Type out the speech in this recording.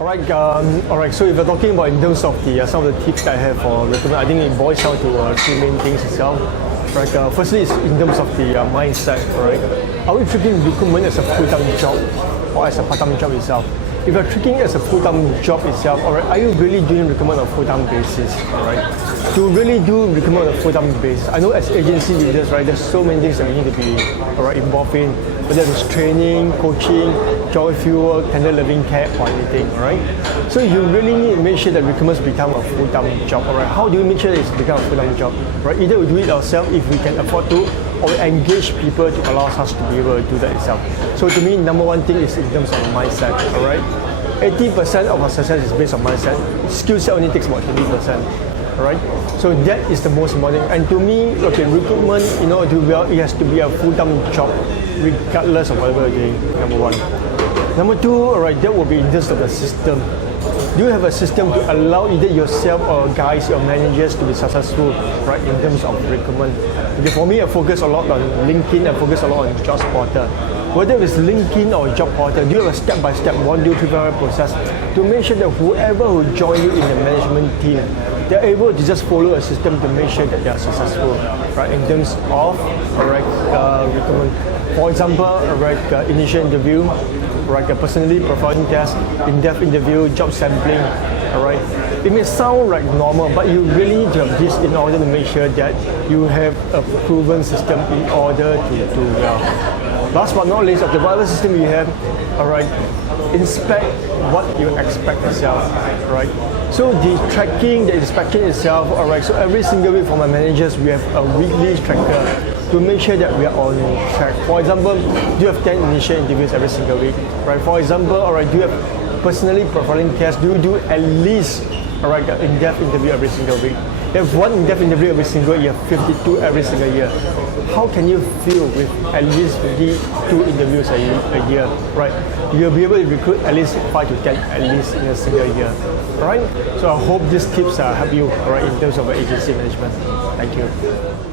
All right. So if you're talking about in terms of the some of the tips that I have for recruitment, I think it boils down to two main things itself. Right. Firstly, is in terms of the mindset. Right. Are we treating recruitment as a full-time job or as a part-time job itself? If you're treating it as a full-time job itself, all right, are you really doing recruitment on a full-time basis? All right. To really do recruitment on a full-time basis, I know as agency leaders, right, there's so many things that we need to be involved in, whether it's training, coaching, geography work, tender loving care, or anything, right? So you really need to make sure that recruitment become a full-time job, all right? How do we make sure it's become a full-time job, right? Either we do it ourselves if we can afford to, or we engage people to allow us to be able to do that itself. So to me, number one thing is in terms of mindset, all right? 80% of our success is based on mindset. Skill set only takes about 20%. Right? So that is the most important. And to me, okay, recruitment, in order to do well, it has to be a full-time job, regardless of whatever you're doing, number one. Number two, all right, that will be in terms of the system. Do you have a system to allow either yourself or guys, your managers to be successful, right, in terms of recruitment? Okay, for me, I focus a lot on LinkedIn, I focus a lot on JobsPortal. Whether it's LinkedIn or JobsPortal, do you have a step-by-step 1, 2, 3, 4 process to make sure that whoever who join you in the management team, they're able to just follow a system to make sure that they are successful, right, in terms of recruitment. For example, initial interview, a personality profiling test, in-depth interview, job sampling, all right. It may sound like normal, but you really need to have this in order to make sure that you have a proven system in order to do well. Last but not least, whatever system you have, all right, inspect what you expect yourself, right? So the tracking, the inspection itself, all right, so every single week for my managers, we have a weekly tracker to make sure that we are on track. For example, do you have 10 initial interviews every single week, right? For example, all right, do you have personally profiling tests? Do you do at least, all right, an in-depth interview every single week? You have one in-depth interview every single year, 52 every single year. How can you feel with at least 52 interviews a year, right? You'll be able to recruit at least 5 to 10 at least in a single year, right? So I hope these tips help you, right, in terms of agency management. Thank you.